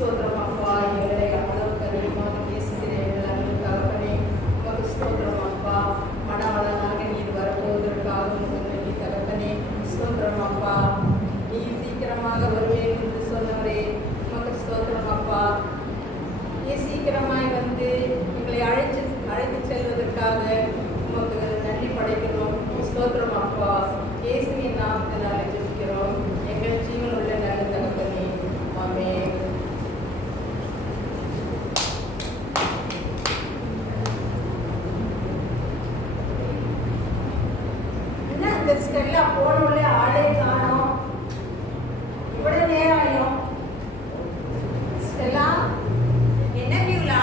ஸ்தோத்திரம் அப்பா. எங்களை அளவுக்கு அதிகமாக நேசிக்கிற எங்கள் அன்பு தகப்பனே, உமக்கு ஸ்தோத்திரம் அப்பா. மணவாளனாக நீர் வரப்போவதற்காக உமக்கு நன்றி தகப்பனே. ஸ்தோத்திரம் அப்பா. நீ சீக்கிரமாக வருவேன் என்று சொன்னவரே, உமக்கு ஸ்தோத்திரம் அப்பா. நீ சீக்கிரமாய் வந்து எங்களை அழைத்து செல்வதற்காக உமக்கு நன்றி படைக்கிறோம். ஸ்தோத்திரம் அப்பா. இயேசுவின் நாமத்தினாலே ஜெபிக்கிறோம் எங்கள் ஜீவனுள்ள நல்ல தகப்பனே. ஆமென். என்ன அந்த ஸ்டெல்லா போனோடனே ஆளே காணோம், இவ்வளவு நேரம் ஆயும். ஸ்டெல்லா என்ன வியூலா?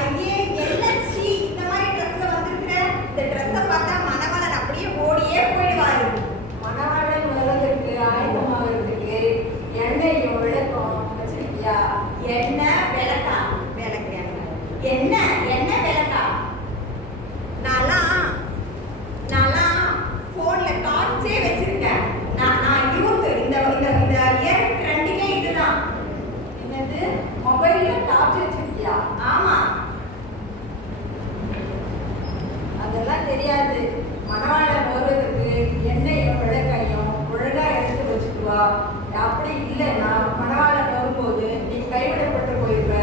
ஐயே எல்எச்சி இந்த மாதிரி ட்ரெஸ்ல வந்திருக்கிற. இந்த ட்ரெஸ்ஸை பார்த்தா மணவாளன் அப்படியே ஓடியே போயிடுவாரு. மணவாளன் வருவதற்கு ஆயத்தமாகிறதுக்கு எண்ணெயும் விளக்கம் வச்சிருக்கியா? எண்ணெய் விளக்கா? விளக்கு என்ன எண்ணெய் விளக்கா? நான்லாம் போன்ல டார்ச்சே வச்சிருக்கேன். நான் யூத் இந்த இயர் ட்ரெண்டிங்கே இதுதான். என்னது, மொபைல்ல டார்ச் வச்சிருக்கியா? ஆமா, அதெல்லாம் தெரியாது. மணவாளன் வருவதற்கு எண்ணெயும் விளக்கையும் ஒழுங்கா எடுத்து வச்சுக்குவா. அப்படி இல்லைன்னா மணவாளன் வரும்போது நீ கைவிடப்பட்டு போயிருவ.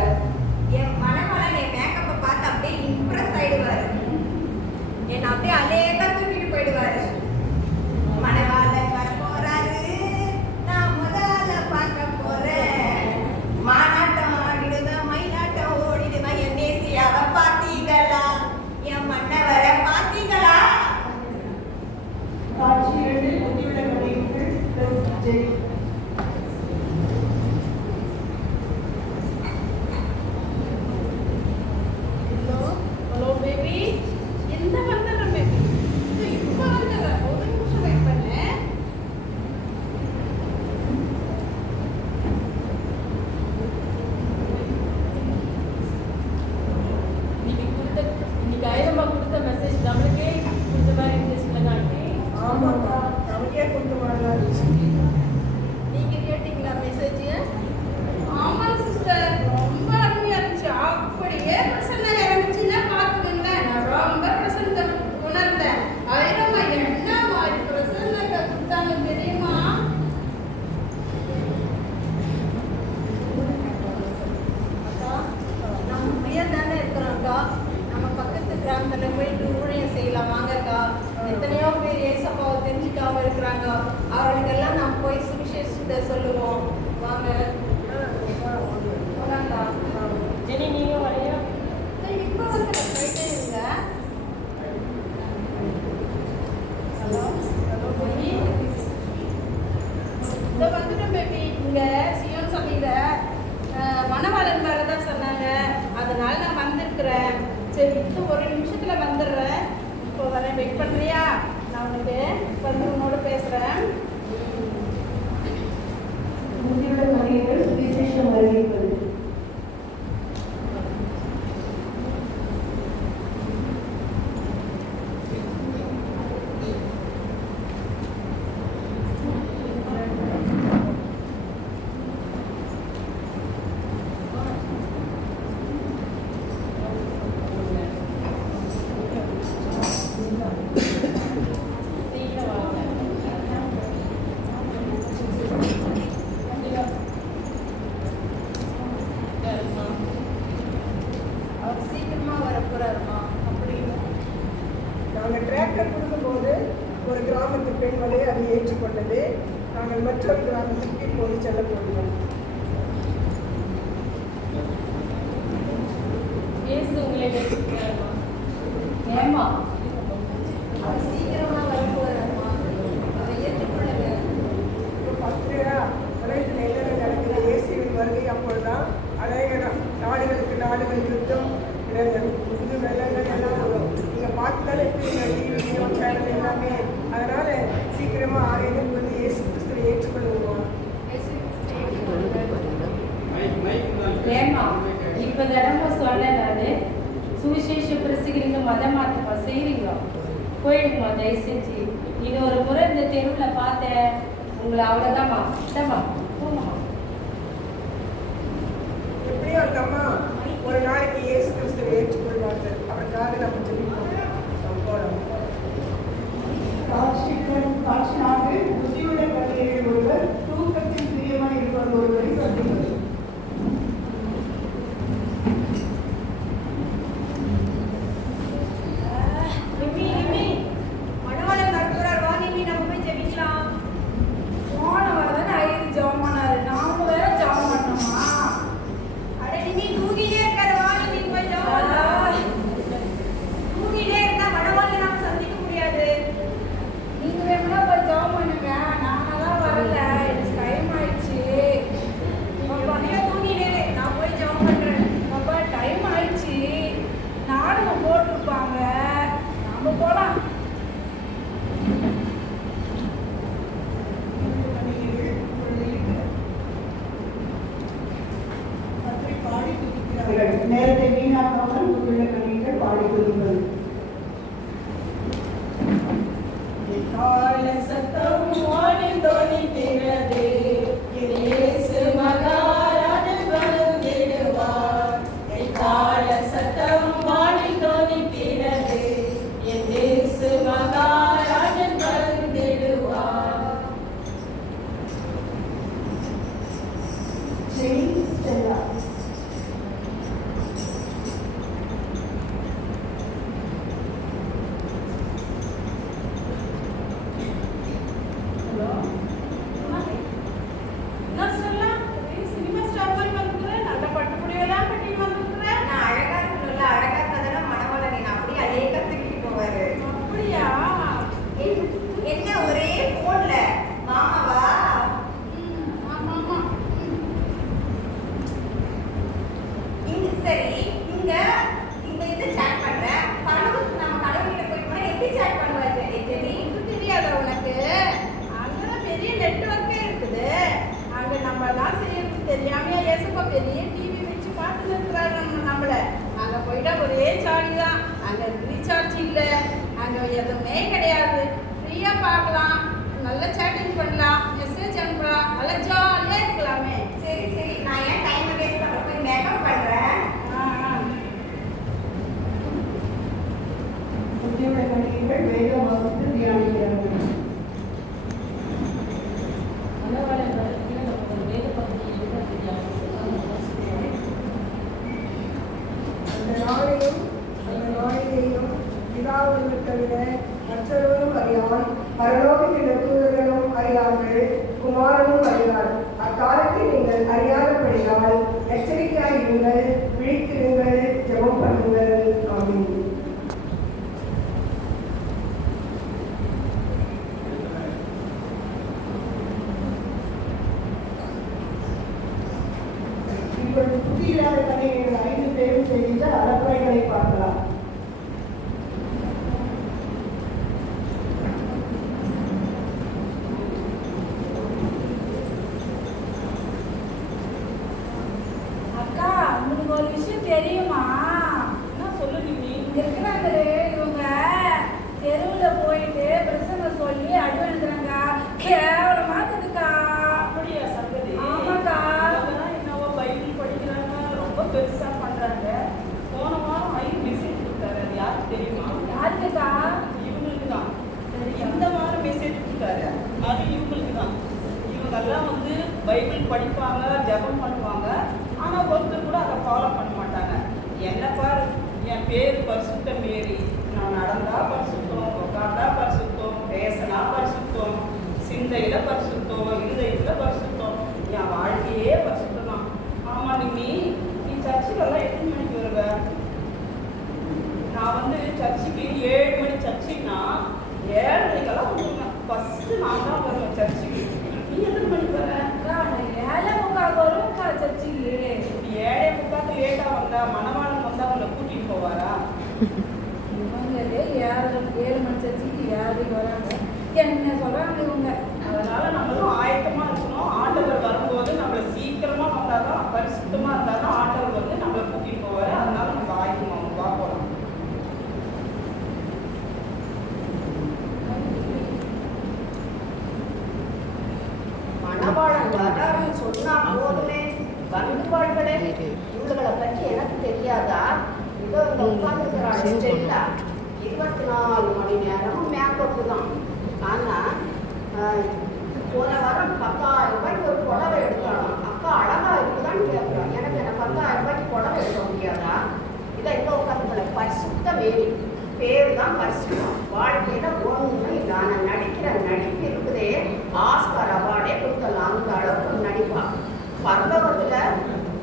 என் மணவாளன் என் மேக்கப்பை பார்த்து அப்படியே இம்ப்ரெஸ் ஆயிடுவாரு. என்னை அப்படியே அலேக்கா தூக்கிட்டு போயிடுவாரு. மணவாளன் வர போறாரு, நான் முதல்ல பார்க்க போறேன். மானாட்டம் ஆடிடுதா, மயிலாட்டம் ஓடிடுதா, என் தேசியாவை பார்த்தீங்களா? என் மன்னவரை பார்த்தீங்களா? காட்சி 2 புதியுள்ள ஹலோ பேபி, இந்த வந்துடுறேன் பேபி. இப்போ வந்துடுறேன், ஒரு நிமிஷம் வெயிட் பண்ணு. இன்னைக்கு ஆயிரமா கொடுத்த மெசேஜ் நம்மளுக்கே கொடுத்த மாதிரி இருந்துச்சுல நாட்டி. ஆமாப்பா, நமக்கே கொண்டு வரலாம். நீங்க கேட்டீங்களா மெசேஜ்? ஆமா சிஸ்டர், ரொம்ப அருமையா இருந்துச்சு. அப்படியே பிரசன்ன இறங்குச்சுன்னா பார்த்துக்கங்களேன். நான் ரொம்ப பிரசன்னத்தை உணர்ந்தேன். ஆயிரமா என்ன மாதிரி பிரசன்ன கொடுத்தாங்க தெரியுமா? அக்கா, நம்ம உயர் தானே இருக்கிறோம்க்கா. நம்ம பக்கத்து கிராமத்தில் போயிட்டு ஊழியம் செய்யலாம் வாங்கக்கா. எத்தனையோ பேர் ஏசப்பாவை தெரிஞ்சுக்காம இருக்கிறாங்க. அவர்களுக்கெல்லாம் நம்ம போய் சுவிசேஷத்தை சொல்லுவோம். வாங்க போகலாம்க்கா. ஜெனி நீங்க வரையா? இப்போ வந்து போயிட்டே இருங்க. ஹலோ ஹலோ பேபி, இதோ வந்துட்டோம் பேபி. இங்கே சியோன் சபையில் மணவாளன் வரதா சொன்னாங்க, அதனால நான் வந்திருக்கிறேன். சரி, இன்னும் ஒரு நிமிஷத்தில் வந்துடுறேன். இப்போ வரேன், வெயிட் பண்ணுறியா? நான் உனக்கு வந்து உன்னோட பேசுகிறேன். புதியுள்ள மனிதர்கள் சுவிசேஷம் வருகிறது. சீக்கிரம் வாங்க. அவர் சீக்கிரமா வரப்போறாருமா அப்படின்னு. நாங்கள் டிராக்டர் கொடுக்கும்போது ஒரு கிராமத்து பெண்மணி அதை ஏற்றுக்கொண்டது. நாங்கள் மற்றொரு கிராமத்துக்கு இப்போது செல்ல போகிறோம். இயேசு உங்களை நேசிக்கிறார்மா. ஏமா அவர் சீக்கிரமா வரப்போறாருமா, அதை ஏற்றுக்கொள்ளுங்க. இப்போ பத்திரிகா உலகத்தில் என்னென்ன நடக்குது? இயேசுவின் வருகை அப்பொழுதுதான் அநேக நாடுகள் யுத்தம், புது வெள்ளங்கள் எல்லாம் வரும். நீங்கள் பார்த்தாலே டிவியோ சேனல் எல்லாமே. அதனால சீக்கிரமா ஆகையிலும் வந்து இயேசு கிறிஸ்துவை ஏற்றுக்கொள்ளுவோம். ஏமா இப்ப தடவை சொன்னேன் நானு, சுவிசேஷ பிரசிக்கிறீங்க, மதம் மாற்றமா செய்றீங்க, போயிடுமா தயவு செஞ்சு. இது ஒரு முறை இந்த தெருவில் பார்த்தேன் உங்களை, அவ்வளோதாம்மா. போங்கம்மா. எப்படியும் அந்த அம்மா ஒரு நாளைக்கு இயேசு கிறிஸ்துவை ஏற்றுக்கொள்வார்கள். அவருக்காக நம்ம ஜெபிப்போம். போகலாம். காட்சியாக புத்தியுள்ள கண்ணியில் ஒருவர் தூக்கத்தில் பிரியமாய் இருப்பது ஒருவரை கண்டுள்ளது. நிம்மி நிம்மி மணவாளன் வரப்போறார். வா நிம்மி நம்ம போய் ஜெபிக்கலாம். போன வரதானே ஐயரு ஜெபம் பண்ணாரு, நாம வேற ஜெபம் பண்ணோமா? அட நிம்மி தூங்கிட்டே இருக்காரு. வா நிம்மி போய் ஜெபம் பண்ணலாம். தூங்கிட்டே இருந்தா மணவாளனை நாம சந்திக்க முடியாது. நீங்க வேணும்னா போய் ஜெபம் பண்ணுங்க, நானெல்லாம் வரல, எனக்கு டைம் ஆயிடுச்சு. அப்பா நீ தூங்கிட்டே இரு. நான் போய் ஜெபம் பண்றேன். அப்பா டைம் ஆயிடுச்சு, நாடகம் போட்டிருப்பாங்க, நாம போலாம். நேரத்தை வீணாக்காமல் புத்தியுள்ள கண்ணிகள் பாடி கொள்ளுங்கள். கால சத்தம் ஓடித்தொழிக்கிறது, இயேசு மகாராஜன் வந்திடுவார். கால சத்தம் ஓடித்தொழிக்கிறது, இயேசு மகாராஜன் வந்திடுவார். ஜெய் ஸ்டெல்லா. என்ன சொல்லலாம்? சினிமா ஸ்டார் மாதிரி வந்துருக்குறேன், நல்ல பட்டு புடியெல்லாம் கட்டிட்டு வந்துருக்குறேன். நான் அழகா இருக்கணும்ல, அழகா இருந்தாதானே மணவாளனை நான் அப்படியே அதே கத்துக்கிட்டு போவாரு. அப்படியா? என்ன ஒரே போன்ல மாமாவா? ஆமா ஆமா. இங்க சரி இங்க இந்த இது chat பண்றேன். கனவுக்கு நம்ம கடவுள்கிட்ட போய் போனா எப்படி chat பண்ணுவாரு தெரியும்? இது தெரியாதா உனக்கு? அங்கதான் பெரிய நெட்வொர்க்கே இருக்குது. அங்க நம்ம எல்லாம் செய்யறது தெரியாம ஏசப்பா பெரிய டிவி வச்சு பார்த்துட்டு இருக்கிறாங்க நம்மள. அங்க போயிட்டா ஒரே ஜாலி தான். அங்க ரீசார்ஜ் இல்லை, அங்க எதுவுமே கிடையாது. ஃப்ரீயா பார்க்கலாம், நல்ல சேட்டிங் பண்ணலாம், மெசேஜ் அனுப்பலாம், நல்லா ஜாலியா இருக்கலாமே. சரி சரி நான் ஏன் டைம் வேஸ்ட் பண்ண போய் மேக்கப் பண்றேன். புத்தியுள்ள கண்ணிகள் வேதம் வாசித்து தியானிக்கிறார்கள். மணவாளன் வரத்தில் நம்ம ஒரு வேத பகுதி எழுத தெரியாது. அந்த நாளிலேயும் பிதாவை தவிர மற்றவரும் அறியார், பரலோகத்தில் தூதர்களும் அறியார்கள், குமாரனும் அறியார். அக்காலத்தில் நீங்கள் அறியாதபடியால் எச்சரிக்கையாயிருங்கள், விழித்திருங்கள், ஜெபம் பண்ணுங்கள். ஆமென். இப்பொழுது புத்தியில்லாத கண்ணிகள் 5 பேரும் செய்கின்ற அறக்குறைகளை பார்க்கலாம். அக்கா, உங்களுக்கு ஒரு விஷயம் தெரியுமா? என்ன சொல்லு நீ? இங்க இருக்கிறாங்களே இவங்க தெருவில் போயிட்டு பிரசங்க சொல்லி அடி எழுதுறாங்க. கேவலமா இருக்குதுக்கா. அப்படியா சங்கதி? ஆமாக்கா. அதெல்லாம் என்னவோ பைபிள் படிக்கிறாங்க, ரொம்ப பெருசா பண்றாங்க. போன வாரம் மெசேஜ் கொடுத்தாரு, அது யாருக்கு தெரியுமா? யாருக்குக்கா? இவங்களுக்கு தான். சரி, இந்த வாரம் மெசேஜ் கொடுத்தாரு, அது இவங்களுக்கு தான். இவங்கெல்லாம் வந்து பைபிள் படிப்பாங்க, ஜெபம் பண்ணுவாங்க, ஆனா ஒருத்தர் கூட அதை ஃபாலோ பண்ண மாட்டாங்க. என்ன பாரு, என் பேர் பரிசுத்த மேரி, நான் நடந்தா பரிசுத்தம், உட்கார்ந்தா பரிசுத்தம், பேசினா பரிசுத்தம், சிந்தையில பரிசுத்தம், இருதயத்துல பரிசுத்தம், என் வாழ்க்கையே பரிசுத்தம் தான். ஆமா நீ சர்ச்சுக்கெல்லாம் எத்தனை மணிக்கு வருவ? நான் வந்து சர்ச்சுக்கு 7 மணி சர்ச்சுன்னா 7:30 வந்துருவேன். ஃபர்ஸ்ட் நான் தான் வருவேன் சர்ச்சுக்கு. நீ எத்தனை மணிக்கு வர? அக்கா, நான் 7:45 வருவேன்க்கா சர்ச்சுக்கு. 7:45 லேட்டா வந்தா மணவாளன் வந்தா உங்களை கூட்டிட்டு போவாரா? இவங்களே 7 மணி சர்ச்சுக்கு 7:30 வராங்க. என்ன சொல்றாங்க இவங்க? அதனால நம்மளும் ஆயத்தமா இருக்கணும். ஆண்டவர் வரும்போது நம்மள சீக்கிரமா வந்தாதான், பரிசுத்தமா இருந்தாதான் ஆண்டவர் வந்து நம்மளை கூட்டிட்டு போவாரு. அதனால நம்ம ஆயத்தமா போகலாம். மணவாளன் வராருன்னு சொன்னா போதுமே, வந்து பாடுகளே. இவ்வளவு போன வாரம் 10,000 ரூபாய்க்கு ஒரு புடவை எடுத்தாலும் அக்கா அழகா இருக்குதான்னு கேட்குறோம். எனக்கு என்ன 10,000 ரூபாய்க்கு புடவை எடுக்க முடியாதா? இதை இப்போ உட்காந்துக்கல பரிசுத்த வேலி பேர் தான் பரிசுத்தம். வாழ்க்கையில ஒன்றும் இல்லை. ஆனால் நடிக்கிற நடிப்பு இருக்குதே ஆஸ்கார் அவார்டே கொடுத்தலாம். அந்த அளவுக்கு நடிப்பா. பரலோகத்துல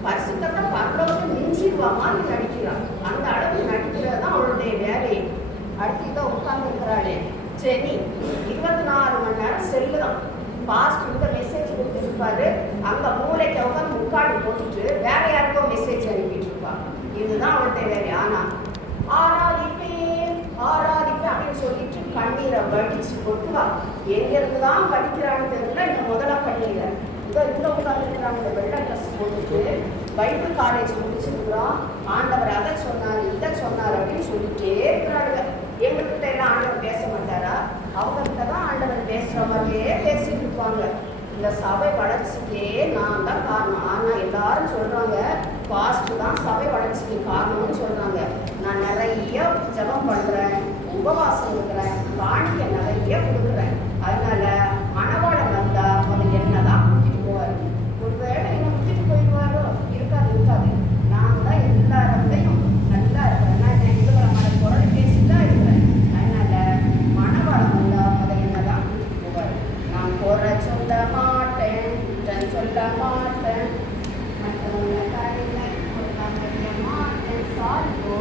பரிசுத்தத்தை பரலோகத்தை மிஞ்சிடுவாமான்னு நடிக்கிறான். அந்த அளவுக்கு நடிக்கிறது தான் அவளுடைய வேலை. அடுத்து உட்கார்ந்துருக்கிறாளே சரி 24 மணி நேரம் செல்லு தான். பாஸ்ட் இந்த மெசேஜ் கொடுத்துருப்பாரு. அங்க மூளைக்கு உட்காந்து முக்காடு போட்டுட்டு வேற யாருக்கோ மெசேஜ் அனுப்பிட்டு இருப்பா. இதுதான் அவளுடைய வேலை. ஆனா ஆராதிப்பேன் அப்படின்னு சொல்லிட்டு கண்ணீரை வடிச்சு கொட்டுவா. எங்க இருந்துதான் வடிக்கிறான்னு தெரியல. இந்த முதல்ல கண்ணீரை இந்த உட்காந்துருக்கிறாங்க. இந்த வெள்ளை ட்ரெஸ் போட்டுட்டு பைபிள் காலேஜ் முடிச்சிருக்கிறோம். ஆண்டவர் அதை சொன்னார் இதை சொன்னார் அப்படின்னு சொல்லிட்டே இருக்கிறாங்க. எங்ககிட்ட எல்லாம் ஆண்டவர் பேச மாட்டாரா? அவங்ககிட்ட தான் ஆண்டவர் பேசுற மாதிரியே பேசிட்டு இருப்பாங்க. இந்த சபை வளர்ச்சிக்கே நான் தான் காரணம். ஆனா எல்லாரும் சொல்றாங்க பாஸ்ட் தான் சபை வளர்ச்சிக்கு காரணம்னு சொல்றாங்க. நான் நிறைய ஜெபம் பண்றேன், உபவாசம் இருக்கிறேன், காணிக்கை நிறைய கொடுக்குறேன். அதனால மணவாளன் வந்தா அவர் என்னதான் கூட்டிட்டு போவார். ஒருவேளை என்ன கூட்டிட்டு போயிடுவாரோ? இருக்காது. நான் தான் எல்லாரையும் நல்லா இருக்கிறேன். நான் இருக்கிற மாதிரி குரல் பேசிதான் இருக்கிறேன். அதனால மணவாளன் வந்தா அவர் என்னதான் கூட்டிட்டு போவார். நான் குறை சொல்ல மாட்டேன், குற்றம் சொல்ல மாட்டேன், மற்றவங்க தலையில சொல்ல மாட்டேன். சாரிப்போ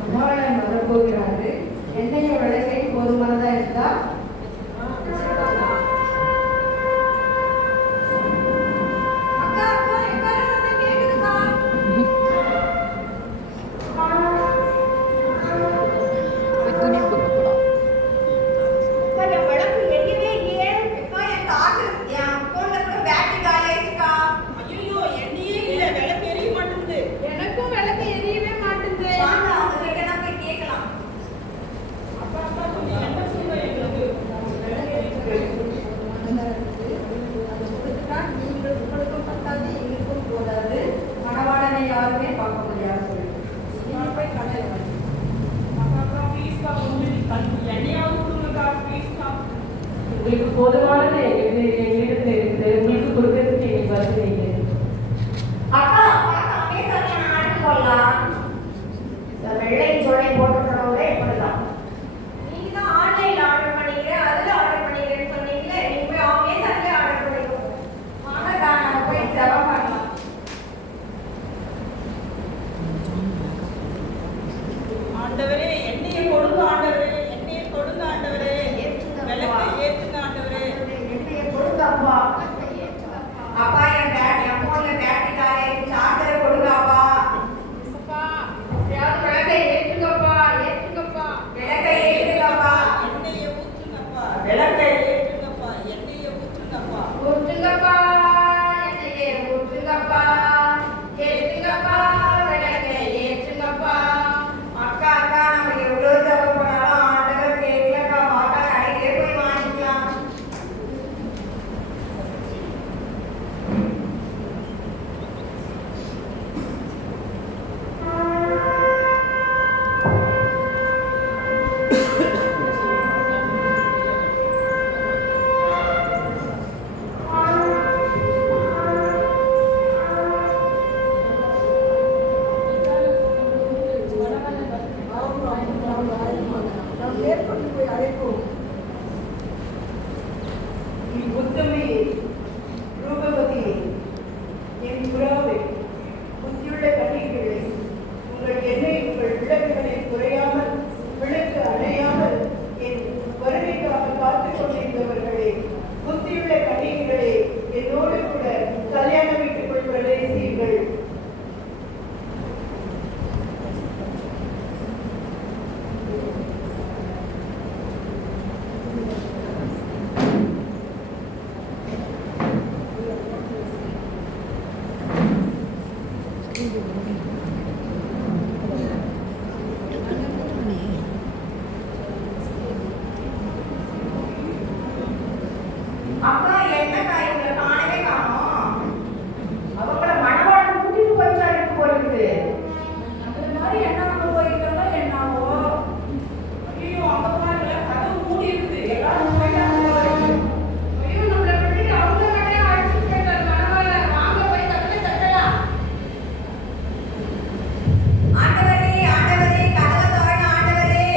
மணவாளன் வரப்போகிறாரு. என்னைய விளக்கை போதுமானதா இருந்தா உங்களுக்கு போதுமான எங்களிடத்தில் இருக்குது. உங்களுக்கு கொடுக்கறதுக்கு எங்களுக்கு வசதி இல்லை. அக்கா ஆர்டர் போடலாம். வெள்ளை ஜோலை போட்டுக்கிறவங்களே இப்படிதான். நீங்க தான் ஆன்லைன்ல ஆர்டர் பண்ணிக்கிறேன், அதுல ஆர்டர் பண்ணிக்கிறேன்னு சொன்னீங்களே. நீங்க போய் அமேசான்ல ஆர்டர் பண்ணிக்கோங்க. வாங்க நான் போய் ஜெபம் பண்ணலாம். ஆண்டவரே எண்ணெயை கொடுங்க, ஆண்டவரே எண்ணெயை கொடுங்க, ஆண்டவரே விளக்கை ஏத்துங்க, ஆண்டவரே எண்ணெயை கொடுங்க அப்பா. அப்பா என் போன்ல பேட்டரி காலே சார்ஜரை கொடுங்க அப்பா. விளக்கை ஏற்றுங்கப்பா. அக்கா என்னக்கா இவங்களை காணவே காணோம். அவங்கள மணவாளன் கூட்டிட்டு போயிட்டாரு போல இருக்குது. அந்த மாதிரி என்ன போயிருக்கிறதோ என்னாவோ. ஐயோ அங்க பாருங்க கதவு மூடி இருக்குது எல்லாரும் போயிட்டாங்க. ஐயோ நம்மளை விட்டுட்டு அவங்க மட்டும் அழைச்சிட்டு போயிட்டாரு மணவாளன். வாங்க போய் கதவை தட்டலாம். ஆண்டவரே ஆண்டவரே கதவை திறங்க ஆண்டவரே.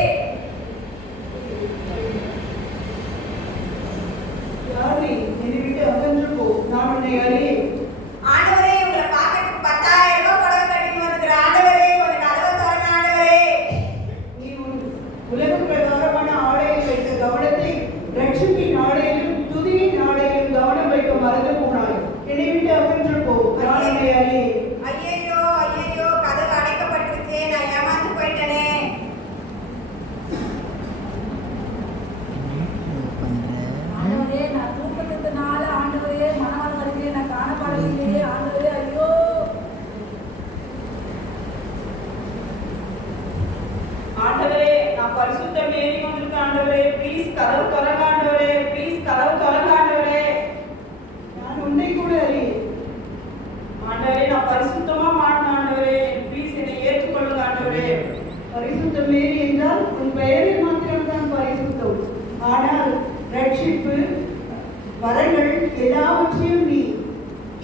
யாரே என்னை விட்டு அகன்று போ, நான் உன்னை அறியேன். ஆண்டவரே உங்களை பார்க்கறதுக்கு 10,000 ரூபாய் புடவை கட்டிட்டு வந்துருக்கிற ஆண்டவரே கொஞ்சம் கதவை திறங்க ஆண்டவரே. நீ உன் உலக பிரகாரமான ஆடையில் வைத்த கவனத்தை ரட்சிப்பின் ஆடையிலும் துதியின் ஆடையிலும் கவனம் வைக்க மறந்து போனாய். என்னை விட்டு அகன்று போ, நான் உன்னை அறியேன். ஐயையோ ஐயையோ கதவு அடைக்கப்பட்டிருச்சே, நான் ஏமாந்து போயிட்டேனே. ஆண்டவரே நான் தூக்கத்தினால ஆண்டவரே மனவாளன் வருகிறே நான் காணப்படவில்லையே ஆண்டவரே ஐயோ. ஆண்டவரே நான் பரிசுத்த மேரி வந்திருக்கேன் ஆண்டவரே, ப்ளீஸ் கதவு திறங்க ஆண்டவரே, ப்ளீஸ் கதவு திறங்க ஆண்டவரே. நான் உன்னை கூட அறியேன். ஆண்டவரே நான் பரிசுத்தமா மாறின ஆண்டவரே, ப்ளீஸ் என்னை ஏற்றுக்கொள்ளுங்க ஆண்டவரே. பரிசுத்த மேரி என்றால் உன் பெயரில் மாத்திரம்தான் பரிசுத்தம். ஆனால் ரட்சிப்பு வரங்கள் எல்லாவற்றையும் நீ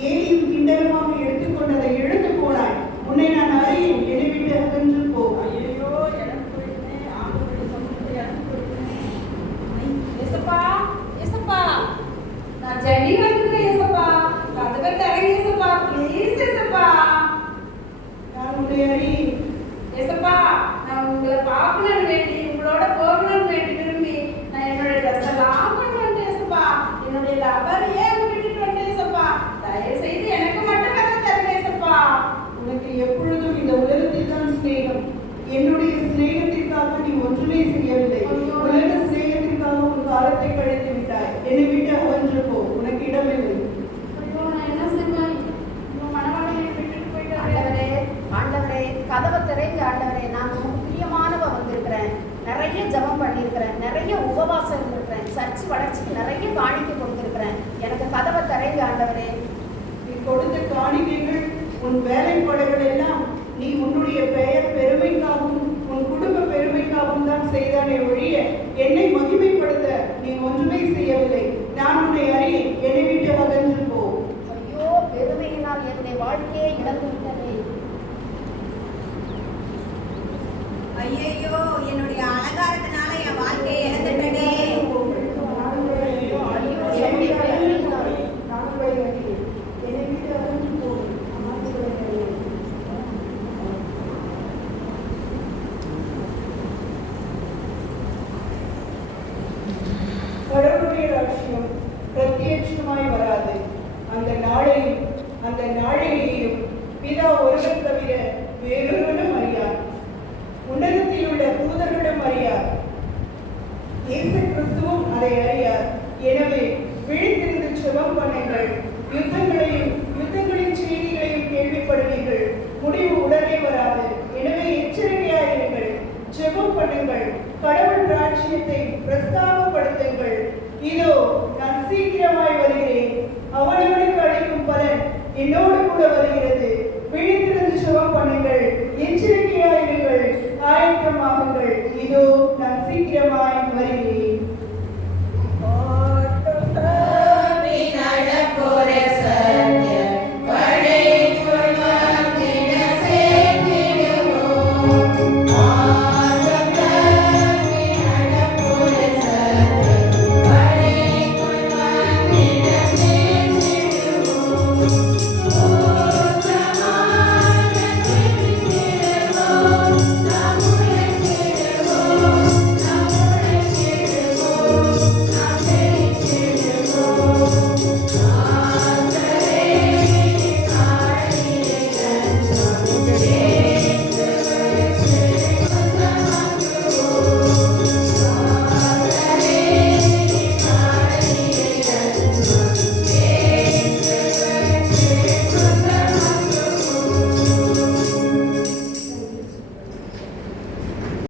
ஏலியும் கிண்டலுமாக எடுத்துக்கொண்டதை இழந்து போனாய். உன்னை நான் அறியேன், என்னை விட்டு அகன்று போ. ஐயோ எனக்கு போயிட்டேன், ஆண்டவரே சொன்னது எனக்கு போயிட்டேன். ஏசப்பா ஏசப்பா நான் ஜெனி வந்துக்கிறேன் ஏசப்பா. கதவை திறங்க ஏசப்பா, ப்ளீஸ் ஏசப்பா. நான் உன்னை அறியேன். ஏசப்பா நான் உங்களை பார்க்கணும்னு வேண்டி உங்களோட போகணும்னு வேண்டி விரும்பி நான் என்னோட ட்ரெஸ் எல்லாம் கொண்டு வந்தேன் ஏசப்பா. என்னுடைய லவரையே அங்க விட்டுட்டு வந்தேன் ஏசப்பா. தயவு செய்து எனக்கு மட்டும் கதை தருங்க ஏசப்பா. உனக்கு எப்பொழுதும் இந்த உலகத்தில் தான் சிநேகம். என்னுடைய சிநேகத்திற்காக நீ ஒன்றுமே செய்யவில்லை. உலக சிநேகத்திற்காக உன் காலத்தை கழித்து விட்டாய். என்னை விட்டு அகன்று போ, உனக்கு இடமில்லை. ஐயோ நான் என்ன செஞ்சேன்? மனவாளன் என்னை விட்டுட்டு போயிட்டாரு. ஆண்டவரே ஆண்டவரே கதவை திறங்க ஆண்டவரே. நான் உமக்கு பிரியமானவ வந்திருக்கிறேன். நிறைய ஜெபம் பண்ணியிருக்கிறேன், நிறைய உபவாசம் இருந்திருக்கிறேன், சர்ச் வளர்ச்சிக்கு நிறைய காணிக்கை கொடுத்திருக்கிறேன். எனக்கு கதவை திறங்க ஆண்டவரே. நீ கொடுத்த காணிக்கைகள் உன் வேலைப்பாடுகள் எல்லாம் நீ உன்னுடைய பெயர் பெருமைக்காகவும் உன் குடும்ப பெருமைக்காகவும் தான் செய்தானே ஒழிய என்னை மகிமைப்படுத்த நீ ஒன்றுமே செய்யவில்லை. நான் உன்னை அறியேன், என்னை விட்டு அகன்று போ. ஐயோ பெருமையினால் என்னுடைய வாழ்க்கையே இழந்து விட்டதே. ஐயையோ என்னுடைய அலங்காரத்தினால என் வாழ்க்கையை இழந்துட்டேனே. என்னை விட்டு அகன்று போ. கடவுளுடைய ராட்சியம் பிரத்யட்சமாய் வராது. அந்த நாளையையும் பிதா ஒருவர் தவிர வேறொருவனும் அறியார். உன்னதத்தில் உள்ள தூதர்களும் அறியார், இயேசு கிறிஸ்துவும் அதை அறியார். எனவே விழித்திருந்து ஜெபம் பண்ணுங்கள். யுத்தங்களின் செய்திகளையும் கேள்விப்படுவீர்கள். முடிவு உடனே வராது. எனவே எச்சரிக்கையாயிருங்கள், ஜெபம் பண்ணுங்கள், கடவுள் ராஜ்யத்தை பிரஸ்தாபப்படுத்துங்கள். இதோ நான் சீக்கிரமாய் வருகிறேன். அவனவனுக்கு அளிக்கும் பலன் என்னோடு கூட வருகிறது. விழித்திருந்து ஜெபம் பண்ணுங்கள், எச்சரிக்கையாயிருங்கள், ஆயத்தமாகுங்கள். இதோ நான் சீக்கிரமாய் வருகிறேன்.